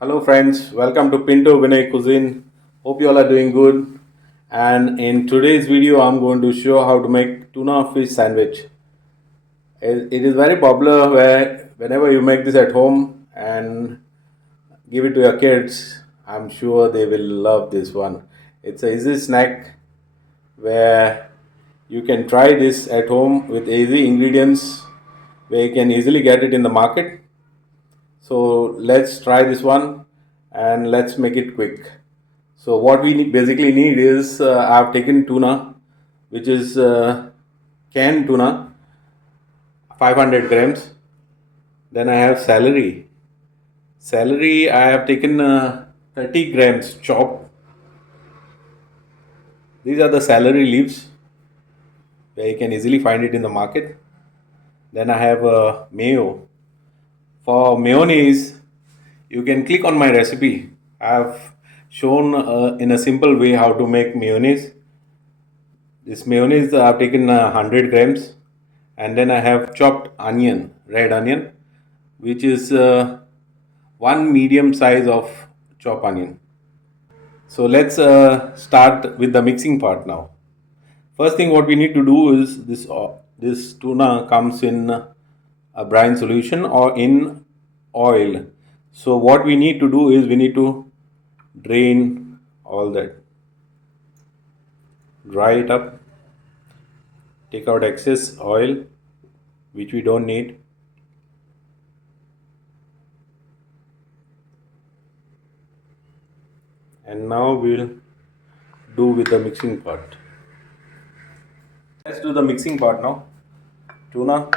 Hello, friends. Welcome to Pinto Vinay Cuisine. Hope you all are doing good. And in today's video, I'm going to show how to make tuna fish sandwich. It is very popular where whenever you make this at home and give it to your kids, I'm sure they will love this one. It's a easy snack where you can try this at home with easy ingredients where you can easily get it in the market. So let's try this one and let's make it quick. So what we basically need is I've taken tuna, which is canned tuna, 500 grams. Then I have celery. Celery I have taken 30 grams chopped. These are the celery leaves where you can easily find it in the market. Then I have mayo. For mayonnaise, you can click on my recipe. I've shown in a simple way how to make mayonnaise. This mayonnaise I've taken 100 grams, and then I have chopped onion, red onion, which is one medium size of chopped onion. So let's start with the mixing part now. First thing what we need to do is this tuna comes in a brine solution or in oil. So what we need to do is we need to drain all that, dry it up, take out excess oil which we don't need. And now we'll do with the mixing part. Let's do the mixing part now. Tuna,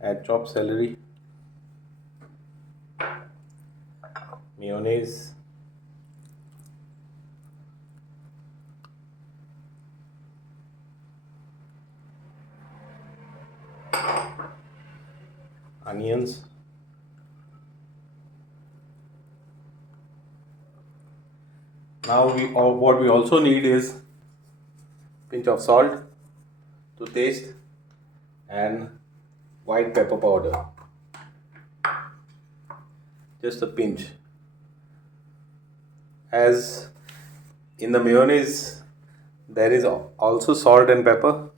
add chopped celery, mayonnaise, onions, now what we also need is pinch of salt to taste and white pepper powder, just a pinch. As in the mayonnaise there is also salt and pepper,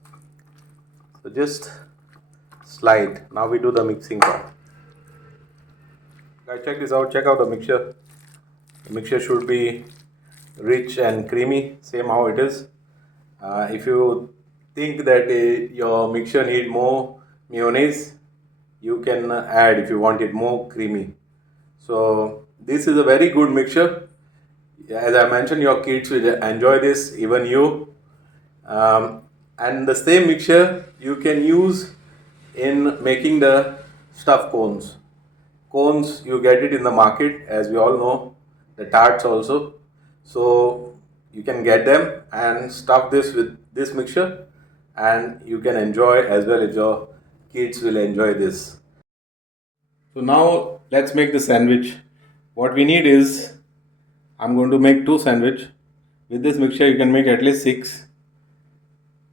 so just slide. Now we do the mixing part. Guys, check this out. Check out the mixture. The mixture should be rich and creamy, same how it is. If you think that your mixture need more mayonnaise, you can add if you want it more creamy. So this is a very good mixture. As I mentioned, your kids will enjoy this, even you. And the same mixture you can use in making the stuffed cones. Cones, you get it in the market, as we all know, the tarts also. So you can get them and stuff this with this mixture, and you can enjoy as well as your kids will enjoy this. So now let's make the sandwich. What we need is I'm going to make two sandwich. With this mixture, you can make at least six.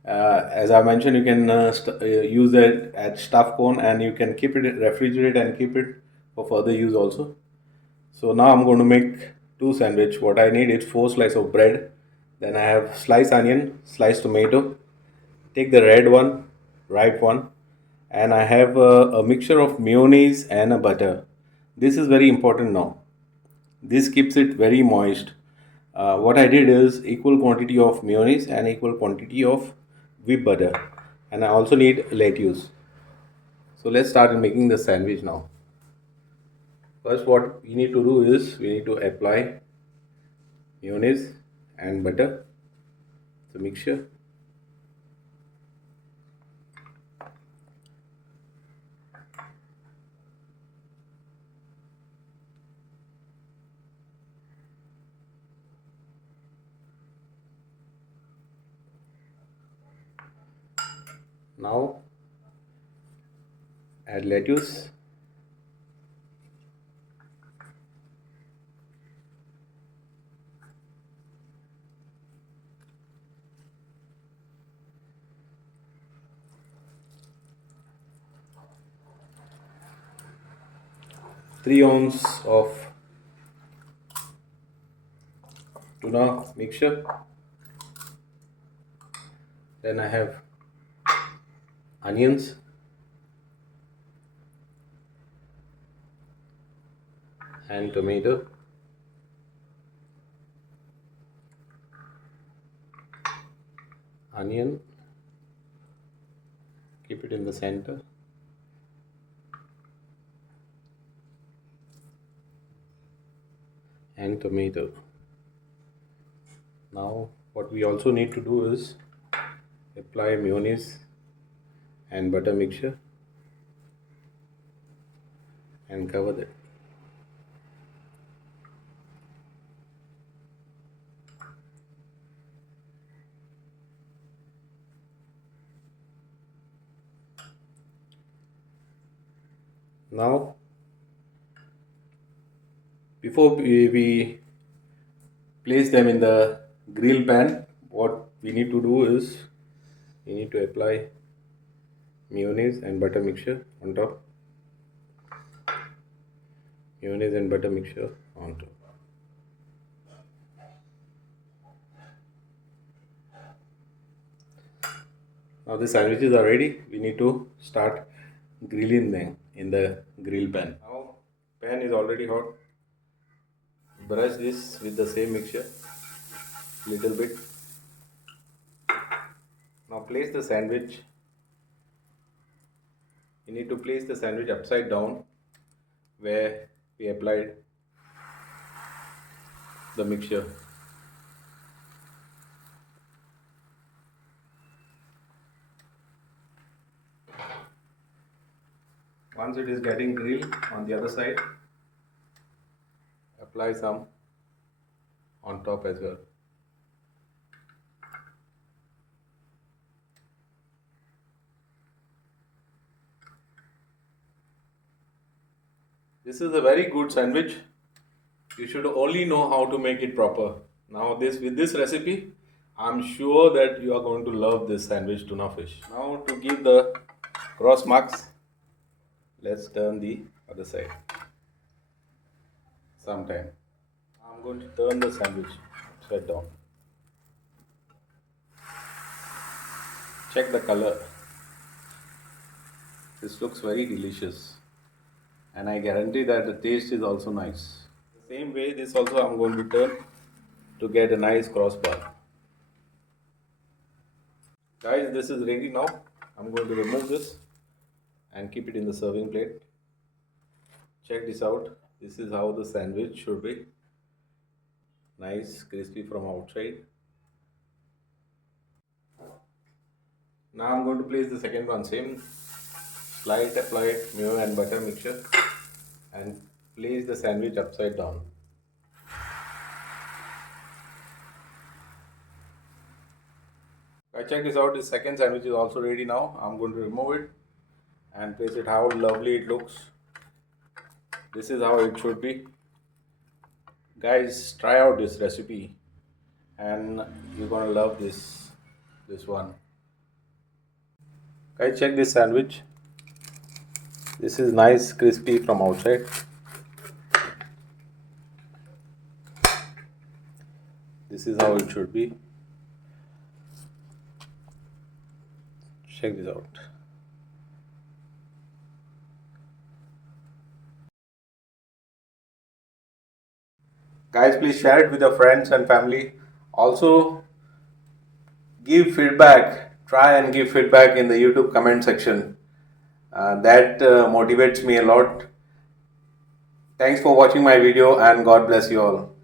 As I mentioned, you can use it at stuffed cone, and you can keep it refrigerate and keep it for further use also. So now I'm going to make two sandwich. What I need is four slices of bread. Then I have sliced onion, sliced tomato. Take the red one, ripe one, and I have a mixture of mayonnaise and a butter. This is very important now. This keeps it very moist. What I did is equal quantity of mayonnaise and equal quantity of whipped butter, and I also need lettuce. So let's start making the sandwich now. First, what we need to do is we need to apply mayonnaise and butter, the mixture. Now add lettuce, 3 ounces of tuna mixture. Then I have onions and tomato. Onion, keep it in the center. And tomato. Now what we also need to do is apply mayonnaise and butter mixture and cover that. Now before we place them in the grill pan, what we need to do is we need to apply mayonnaise and butter mixture on top. Mayonnaise and butter mixture on top. Now the sandwiches are ready. We need to start grilling them in the grill pan. Now pan is already hot. Brush this with the same mixture little bit. Now place the sandwich. You need to place the sandwich upside down where we applied the mixture. Once it is getting grilled on the other side, apply some on top as well. This is a very good sandwich. You should only know how to make it proper. Now with this recipe, I'm sure that you are going to love this sandwich tuna fish. Now to give the cross marks, let's turn the other side. Sometime. I'm going to turn the sandwich upside down. Check the color. This looks very delicious. And I guarantee that the taste is also nice. The same way this also I'm going to turn to get a nice crossbar. Guys, this is ready now. I'm going to remove this and keep it in the serving plate. Check this out. This is how the sandwich should be. Nice, crispy from outside. Now I'm going to place the second one. Same slight applied mayo and butter mixture and place the sandwich upside down. Check this out. This second sandwich is also ready now. I'm going to remove it and place it how lovely it looks. This is how it should be. Guys, try out this recipe and you're gonna love this one. Guys, check this sandwich. This is nice, crispy from outside. This is how it should be. Check this out. Guys, please share it with your friends and family. Also, give feedback. Try and give feedback in the YouTube comment section. That motivates me a lot. Thanks for watching my video and God bless you all.